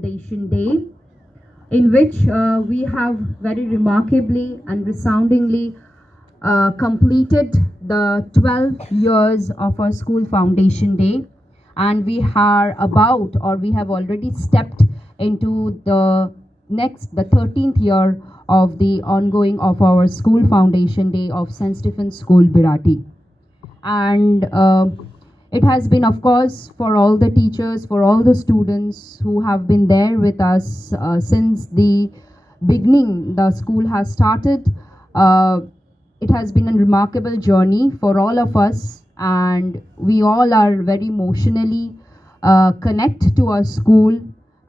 Foundation Day, in which we have very remarkably and resoundingly completed the 12 years of our school foundation day, and we are about, or we have already stepped into the 13th year of the ongoing of our school foundation day of St. Stephen's School, Birati. And it has been, of course, for all the teachers, for all the students who have been there with us since the beginning the school has started. It has been a remarkable journey for all of us, and we all are very emotionally connected to our school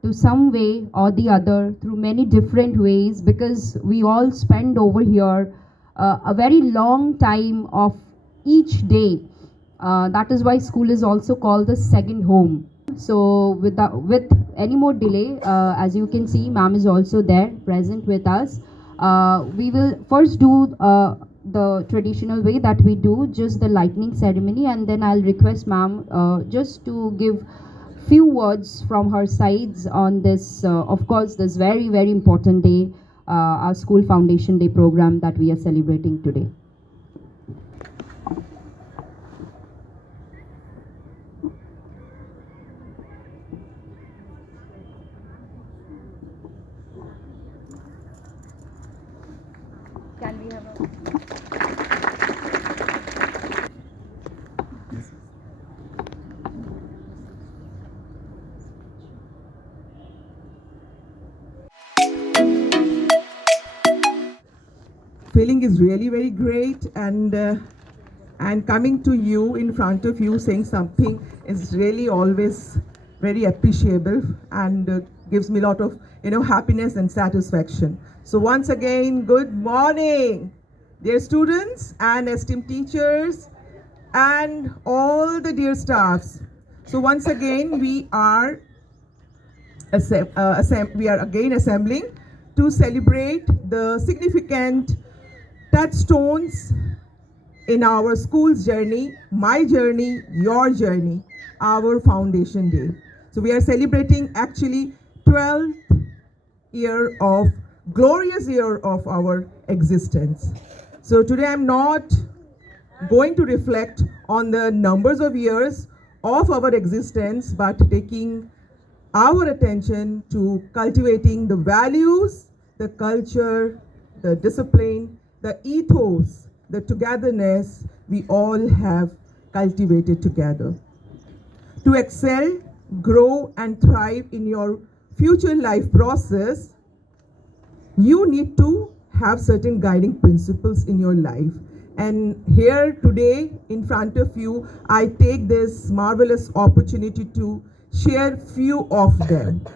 to some way or the other through many different ways, because we all spend over here a very long time of each day. That is why school is also called the second home. So with any more delay, as you can see, ma'am is also there present with us. We will first do the traditional way that we do, just the lightning ceremony, and then I'll request ma'am just to give few words from her sides on this, of course, this very, very important day, our school foundation day program that we are celebrating today. Can we have a... Feeling is really very great, and coming to you in front of you saying something is really always very appreciable, and gives me a lot of happiness and satisfaction. So once again, good morning, dear students and esteemed teachers and all the dear staffs. So once again, we are again assembling to celebrate the significant touchstones in our school's journey, my journey, your journey, our foundation day. So we are celebrating actually 12th year of glorious year of our existence. So today I'm not going to reflect on the numbers of years of our existence, but taking our attention to cultivating the values, the culture, the discipline, the ethos, the togetherness we all have cultivated together. To excel, grow, and thrive in your future life process, you need to have certain guiding principles in your life. And here today in front of you, I take this marvelous opportunity to share few of them.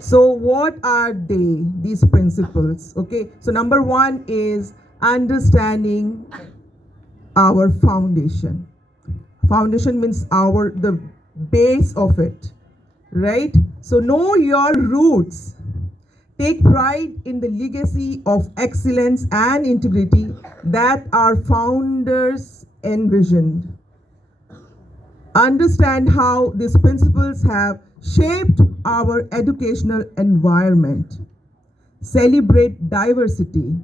So what are they, these principles? Okay, so number one is understanding our foundation. Foundation means the base of it, right? So know your roots. Take pride in the legacy of excellence and integrity that our founders envisioned. Understand how these principles have shaped our educational environment. Celebrate diversity.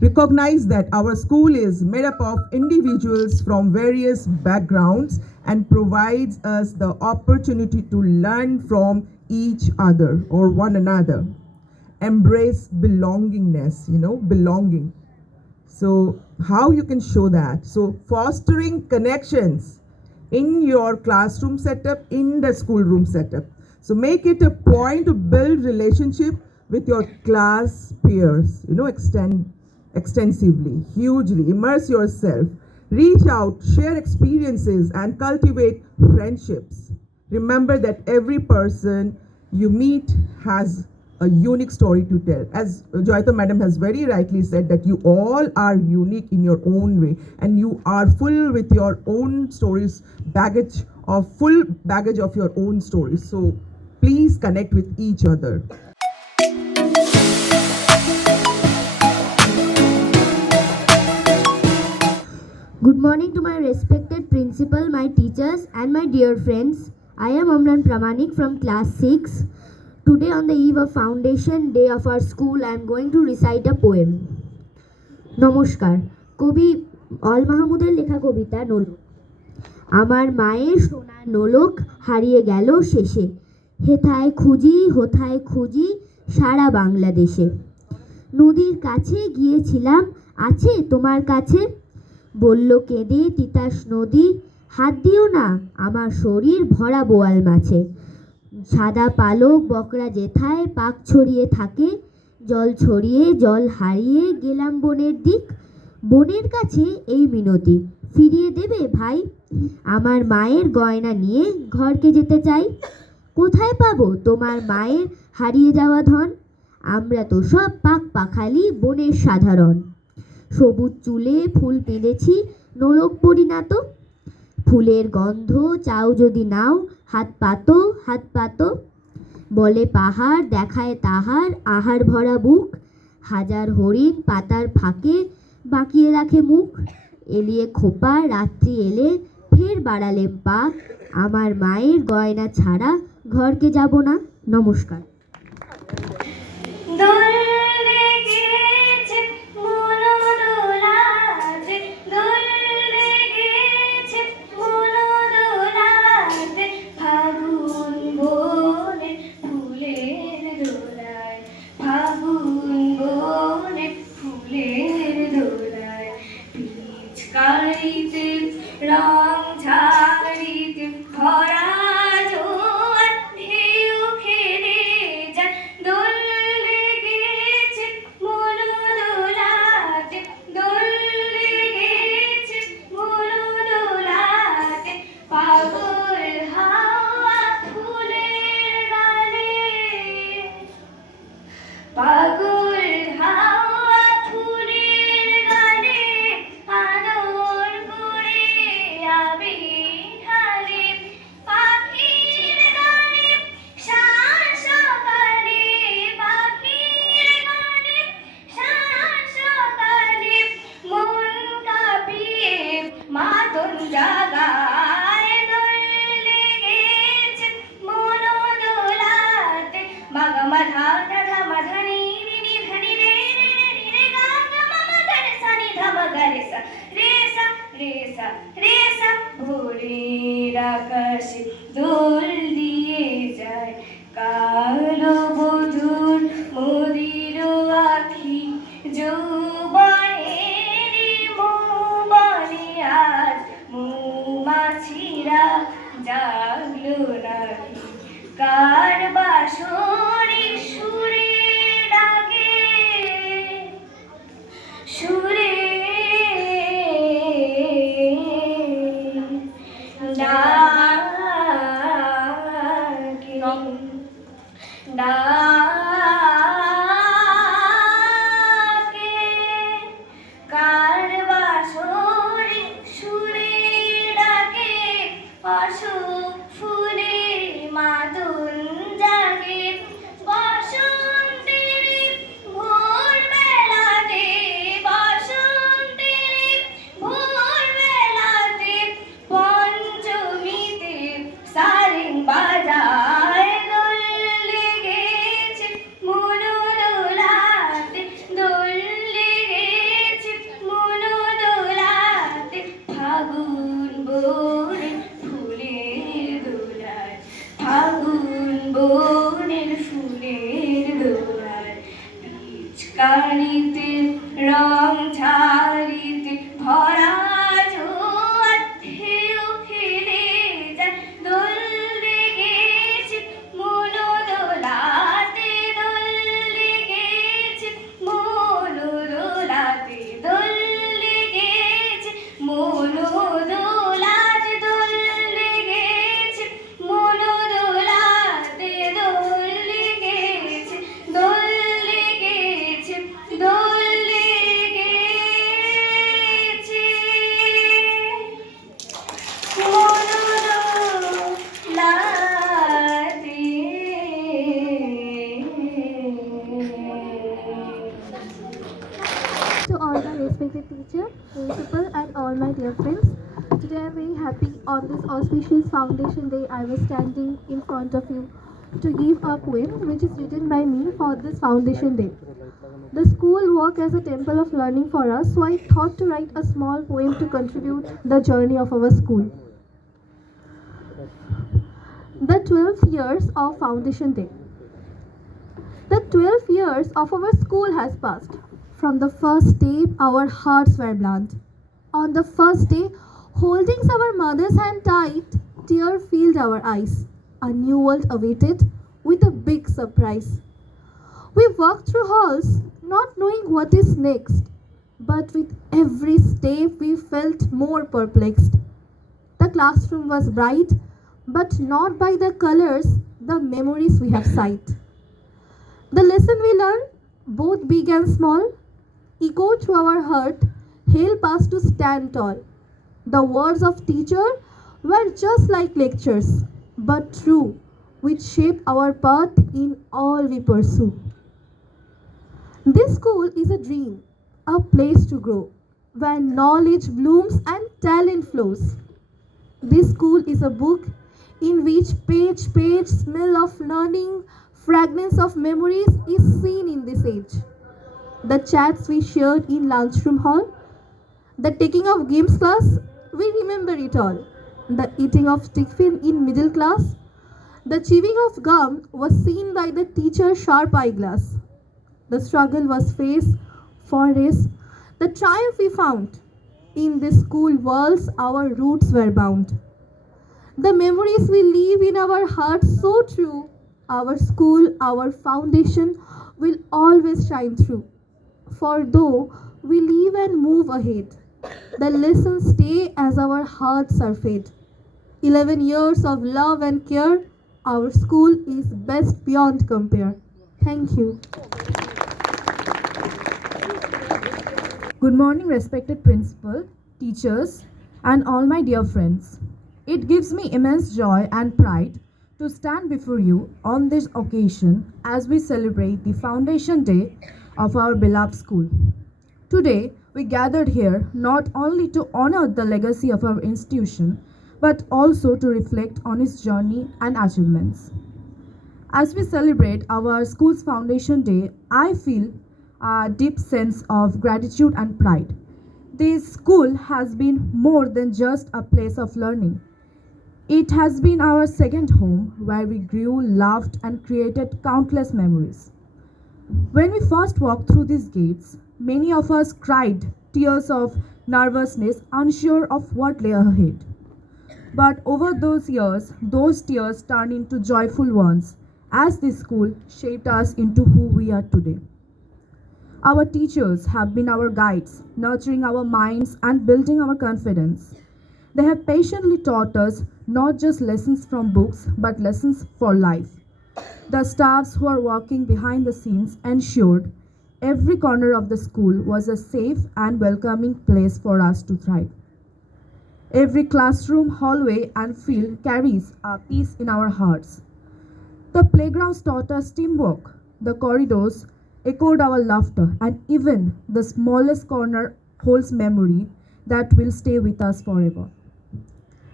Recognize that our school is made up of individuals from various backgrounds and provides us the opportunity to learn from each other or one another. Embrace belongingness, belonging. So how you can show that? So fostering connections in your classroom setup, in the schoolroom setup. So make it a point to build relationship with your class peers, extensively, hugely. Immerse yourself. Reach out, share experiences, and cultivate friendships. Remember that every person you meet has a unique story to tell. As Joyita Madam has very rightly said, that you all are unique in your own way, and you are full with your own stories, full baggage of your own stories. So please connect with each other. Good morning to my respected principal, my teachers and my dear friends. I am Amran Pramanik from class 6. Today, on the eve of Foundation Day of our school, I am going to recite a poem. নমস্কার, কবি all মাহমুদের লেখা কবিতা নোলক। আমার মায়ের সোনার নোলক হারিয়ে গেল শেষে, হেথায় খুঁজি হোথায় খুঁজি সারা বাংলাদেশে। নদীর কাছে গিয়েছিলাম, আছে তোমার কাছে? বলল কেঁদে তিতাস নদী, হাত দিও না, আমার শরীর ভরা বোয়াল মাছে। সাদা পালক বকরা যেথায় পাক ছড়িয়ে থাকে, জল ছড়িয়ে জল হারিয়ে গেলাম বনের দিক। বনের কাছে এই মিনতি, ফিরিয়ে দেবে ভাই? আমার মায়ের গয়না নিয়ে ঘরকে যেতে চাই। কোথায় পাবো তোমার মায়ের হারিয়ে যাওয়া ধন? আমরা তো সব পাক পাখালি বনের সাধারণ। সবুজ চুলে ফুল পেঁধেছি, নোলক পরি না তো। ফুলের গন্ধ চাও যদি নাও, হাত পাতো হাত পাতো। বলে পাহাড় দেখায় তাহার আহার ভরা বুক, হাজার হরিণ পাতার ফাঁকে বাঁকিয়ে রাখে মুখ। এলিয়ে খোপা রাত্রি এলে ফের বাড়ালেম পাক, আমার মায়ের গয়না ছাড়া ঘরকে যাব না। নমস্কার। রং ঝাড়িতে ভরা জোয়ার ঢেউ খেলে যায়, দোল লেগেছে মনোদোলাতে, দোল লেগেছে মনোদোলাতে। পাগল হাওয়া ফুলের গানে, পাগল হাওয়া ফুলের গানে, আদর করে আবির ঢালে। পাখির গানে সার সকালে, পাখির গানে সার সকালে, মন কাঁপিয়ে মাতন জাগায়। দোল লেগেছে মনোদোলাতে, মাগা ধা ধা মাধানি নি ধনি রে রে রে রে গা গা মা মা গা রে সা নি ধা মা গা রে সা রে সা রে সা রে সা। ভোরের আকাশে দোল দিয়ে যায়, কালো বধূর মদির আখি, যৌবনের মৌবনে আজ মৌমাছিরা জাগলো নাকি। কার বাঁশরি সুরে ডাকে, সুরে ডাকে, ডাকে। কার বাঁশরি সুরে ডাকে, অশোক ফুলে মাদুন জাগে। বসন্তের ভোর বেলাতে, বসন্তের ভোর বেলাতে, পঞ্চমীতে সারেং বাজায়। দোল লেগেছে মনোদোলাতে, দোল লেগেছে মনোদোলাতে। ফাগুন বনের ফুলের দোলায়, ফাগুন বনের ফুলের দোলায়। পিচকারিতে রং ঝাড়িতে ভরা জোয়ার ঢেউ খেলে যায়, দোল লেগেছে মনোদোলাতে, দোল লেগেছে মনোদোলাতে, দোল লেগেছে মনোদোলাতে, দোল লেগেছে মনোদোলাতে, দোল লেগেছে, দোল লেগেছে, দোল লেগেছে মনোদোলাতে। To all my respected teacher, principal, and all my dear friends, today I am very happy on this auspicious Foundation Day. I was standing in front of you to give a poem which is written by me for this foundation day. The school work as a temple of learning for us, so I thought to write a small poem to contribute the journey of our school. The 12 years of foundation day. The 12 years of our school has passed. From the first day, our hearts were blunt. On the first day, holding our mother's hand tight, tears filled our eyes. A new world awaited with a big surprise. We walked through halls, not knowing what is next, but with every step we felt more perplexed. The classroom was bright, but not by the colors, the memories we have sight. The lesson we learned, both big and small, echoed through our heart, help us to stand tall. The words of teacher were just like lectures, but true, which shape our path in all we pursue. This school is a dream, a place to grow, where knowledge blooms and talent flows. This school is a book in which page smell of learning, fragrance of memories is seen in this age. The chats we shared in lunchroom hall, the taking of games class, we remember it all. The eating of tiffin in middle class, the chewing of gum was seen by the teacher's sharp eyeglass. The struggle was faced for us, the triumph we found. In this school walls our roots were bound. The memories we leave in our hearts so true. Our school, our foundation will always shine through. For though we live and move ahead, the lessons stay as our hearts are fed. 11 years of love and care, our school is best beyond compare. Thank you. Good morning, respected principal, teachers, and all my dear friends. It gives me immense joy and pride to stand before you on this occasion as we celebrate the Foundation Day of our beloved school. Today, we gathered here not only to honor the legacy of our institution, but also to reflect on its journey and achievements. As we celebrate our school's Foundation Day, I feel a deep sense of gratitude and pride. This school has been more than just a place of learning. It has been our second home where we grew, laughed, and created countless memories. When we first walked through these gates, many of us cried tears of nervousness, unsure of what lay ahead. But over those years, those tears turned into joyful ones as this school shaped us into who we are today. Our teachers have been our guides, nurturing our minds and building our confidence. They have patiently taught us not just lessons from books, but lessons for life. The staffs who are working behind the scenes ensured every corner of the school was a safe and welcoming place for us to thrive. Every classroom, hallway, and field carries a peace in our hearts. The playgrounds taught us teamwork, the corridors echoed our laughter, and even the smallest corner holds memory that will stay with us forever.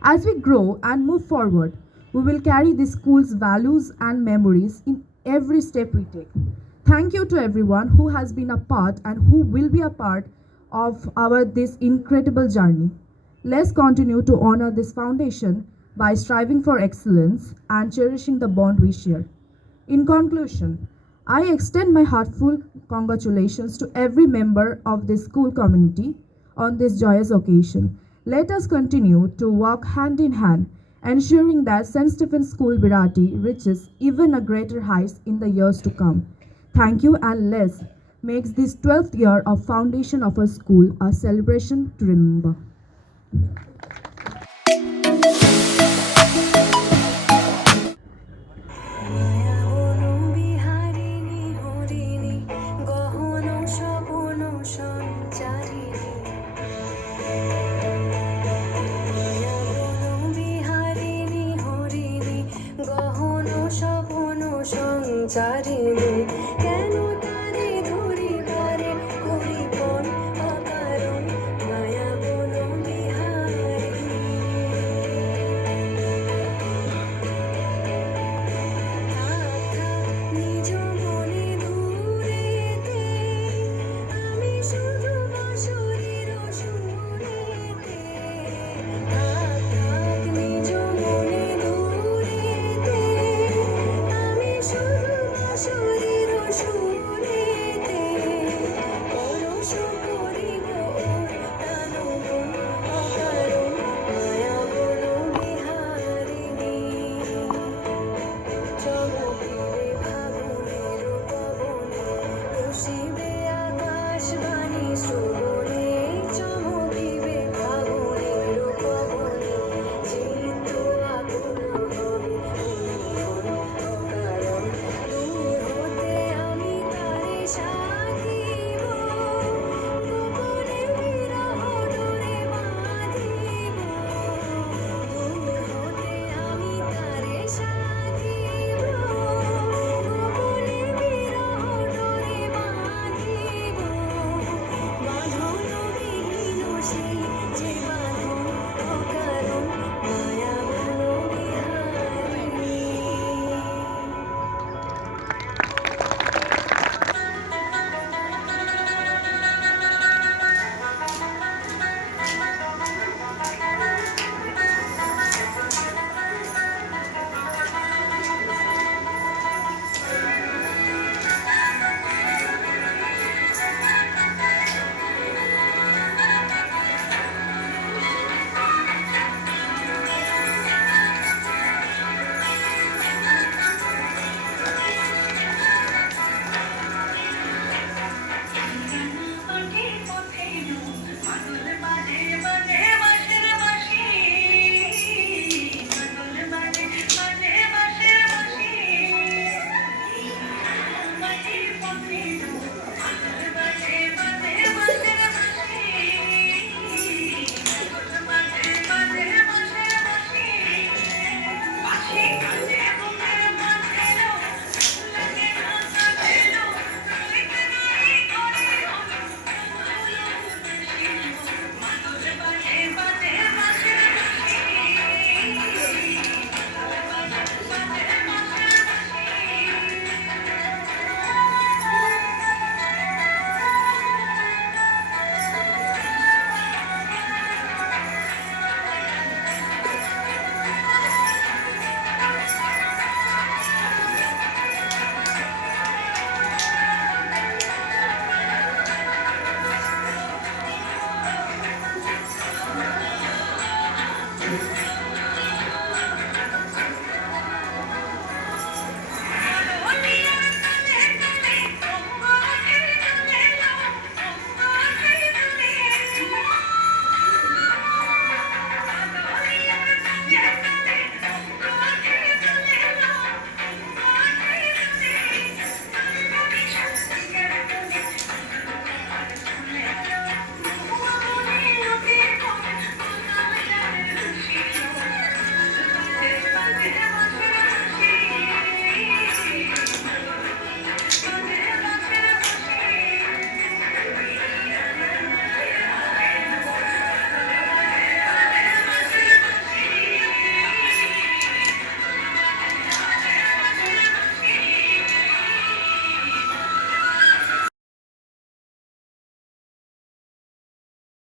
As we grow and move forward, we will carry this school's values and memories in every step we take. Thank you to everyone who has been a part and who will be a part of our this incredible journey. Let's continue to honor this foundation by striving for excellence and cherishing the bond we share. In conclusion, I extend my heartfelt congratulations to every member of this school community on this joyous occasion. Let us continue to work hand in hand, ensuring that St. Stephen's School Birati reaches even a greater heights in the years to come. Thank you, and let's make this 12th year of foundation of our school a celebration to remember. চারিণী কেন তারে ধরি বারে করিপন অকারণ মায়া বন বিহারী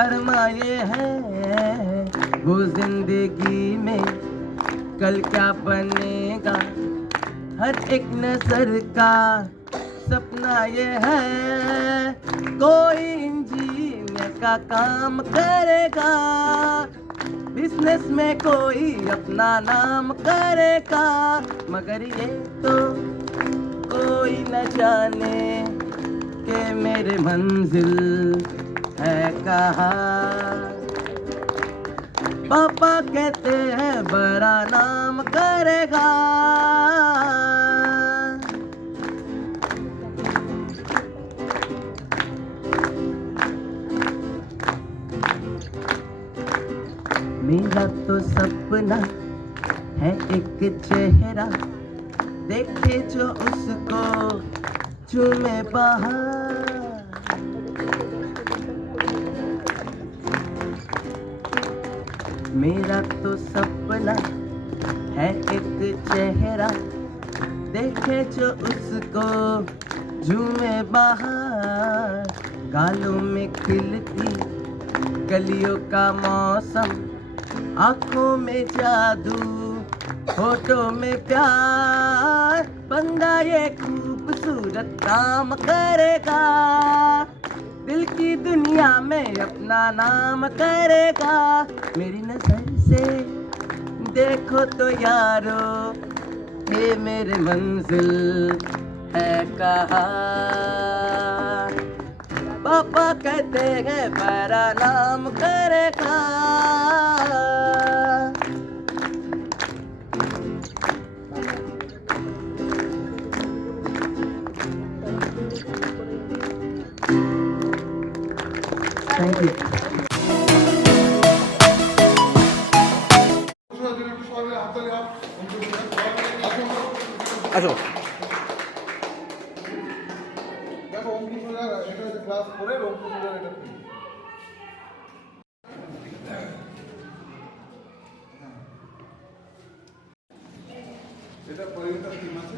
अरमा ये है वो जिंदगी में कल क्या बनेगा, हर एक नजर का सपना ये है कोई इंजीनियर का काम करेगा, बिजनेस में कोई अपना नाम करेगा, मगर ये तो कोई न जाने कि मेरे मंजिल है कहाँ। पापा कहते हैं बड़ा नाम करेगा। मेरा तो सपना है एक चेहरा देखे जो उसको चूमे बाहर, मेरा तो सपना है एक चेहरा देखे जो उसको झूमे बाहर, गालों में खिलती कलियों का मौसम, आँखों में जादू होठों में प्यार, बंदा ये खूबसूरत काम करेगा, दिल की दुनिया में अपना नाम करेगा। मेरी नजर से देखो तो यारो ये मेरे मंजिल है कहाँ। पापा कहते हैं बड़ा नाम करेगा। Thank you. আসো দেখো অঙ্কুশ এটা ক্লাস 4 এর অঙ্কুশ এটা এটা পরিণত টিম আছে।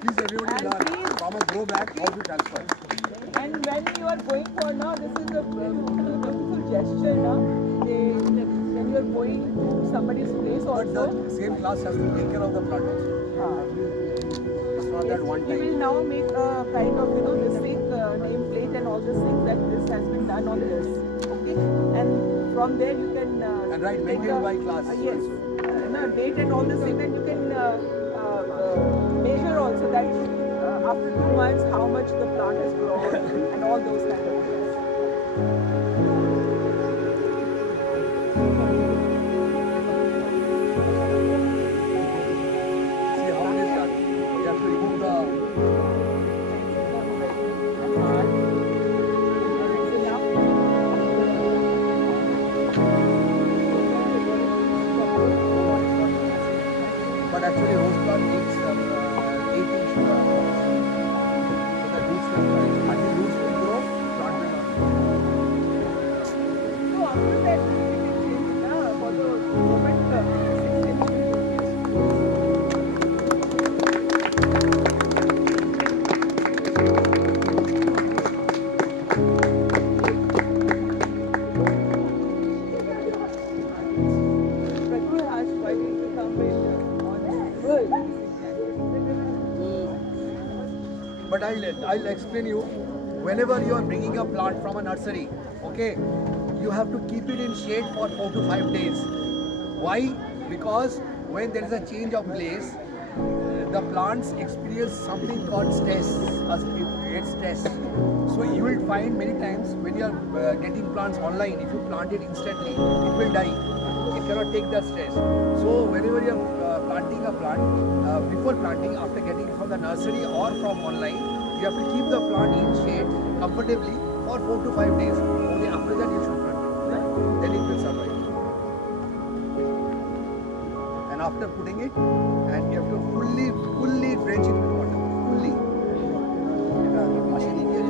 Please everybody learn from a grow bag how to transfer. And when you are going for now, this is a beautiful gesture now. When you are going to somebody's place But also. the same class has to take care of the plant also. It's not that one We will time. now make a kind of this thing, nameplate and all these things that this has been done on this. Okay, and from there you can. And right, take maintained by class. Yes, no, date and all this thing, and you can measure also that after 2 months how much the plant has grown and all those kind of things. See how it is done. You have to remove the but actually rose plant needs 8 inch so that roots can grow. Until roots will grow, plant will not grow. So after that, we can change it for the moment. 6 inch will do. Prakash, why didn't you come with But I'll explain you. Whenever you are bringing a plant from a nursery, okay, you have to keep it in shade for 4 to 5 days. Why? Because when there is a change of place, the plants experience something called stress. It's stress. So you will find many times when you are getting plants online, if you plant it instantly, it will die. It cannot take that stress. So whenever you are planting a plant, before planting, after getting it from the nursery or from online, you have to keep the plant in shade comfortably for 4 to 5 days. Only after that you should plant it. Then it will survive. And after putting it, and you have to fully drench it with water. Fully. Machine here.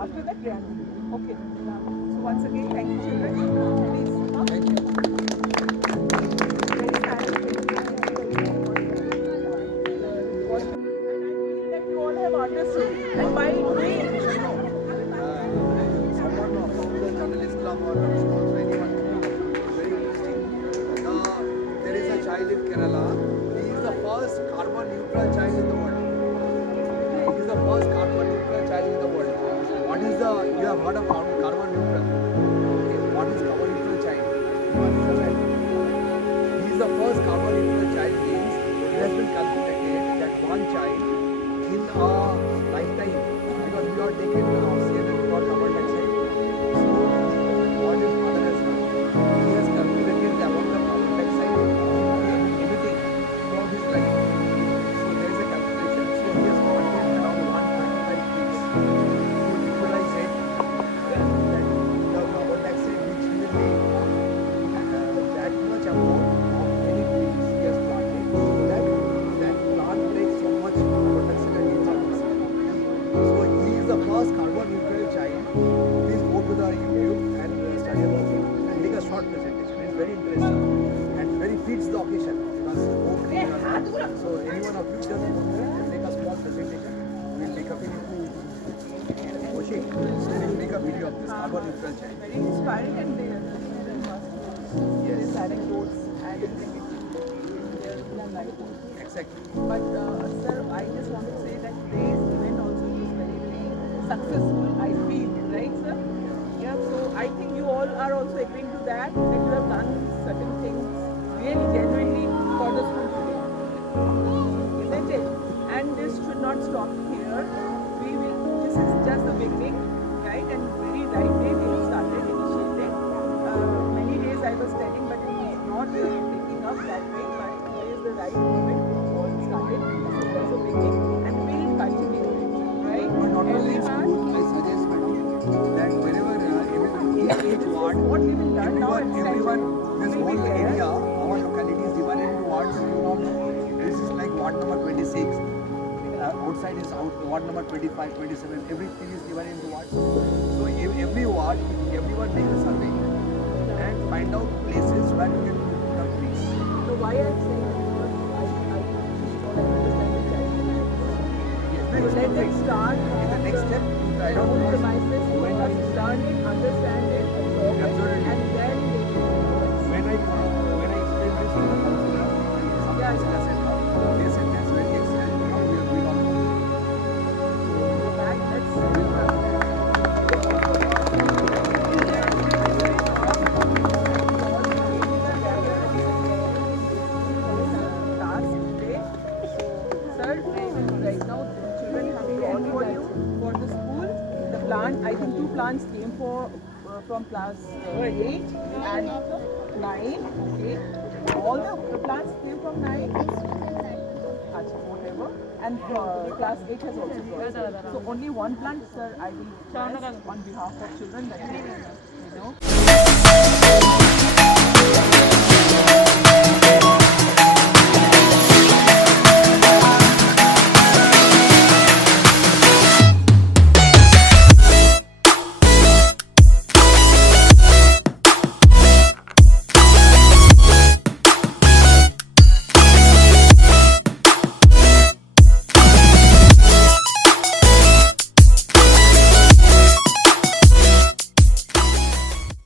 After that, Riyan. Okay. So once again, thank you, children. Please. Thank you. Very sad. What and I feel that you all have understood. And by doing Someone from the journalist club or also anyone very interesting. There is a child in Kerala. He is the first carbon neutral child in the world. He is the first carbon neutral child in the world. What is the, you have heard of carbon neutral? Okay, what is carbon neutral child? He is the first carbon neutral child means it has been calculated that one child in a lifetime, because we are taken oxygen and we got carbon dioxide. So what his mother has done? He has calculated the amount of carbon dioxide emitting throughout his life. So there is a calculation. So he has contained around 125 weeks. So equalize it, the carbon dioxide which he will make that much amount of any trees he has planted, so that that plant takes so much carbon dioxide and nature oxygen. So he is the first carbon neutral child. Please go to the YouTube and study about him and make a short presentation. It's very interesting and very fits the occasion because Oak Tree Garden. So anyone of you just go there and make a small presentation. We'll make a video. Oshi, so we'll make a video of this carbon neutral child. very inspiring and they are Yes. these anecdotes and bringing it in their life. Exactly. But sir, I just want to say that today's event also is very successful. I feel, right, sir? Yeah. So I think you all are also agreeing to that you have done certain things really genuinely for the school today, isn't it? And this should not stop here. We will. This is just the beginning, right? And very right way we have started initiating. Many days I was telling, but it was not picking up that way. But today is the right moment. We all started. So there's a beginning, and we will continue it, right? But not only in Everyone- school, I suggest that whenever each ward, what we will learn now and everyone, this will be whole there. area, our locality is divided into wards. You know, this is like ward number 26. Outside is ward number 25, 27. Everything is divided into wards. So every ward, everyone make a survey and find out places where you can put up trees. So why I'm saying because I understand the challenge. So let's start. In the next step, I don't Own know premises, when I learn it, understand it, absorb it, Absolutely. and then they will when I explained this to the counselor, some Yeah, counselor said, they said that's very excellent. We are doing all go back. Let's task today. So, sir, right now children have gone for you for the school. The plant, I think 2 plants came from class 8 and 9. Okay, all the plants came from 9. Achha, whatever. And class 8 has also brought. So only one plant, sir, I will request on behalf of children that you know.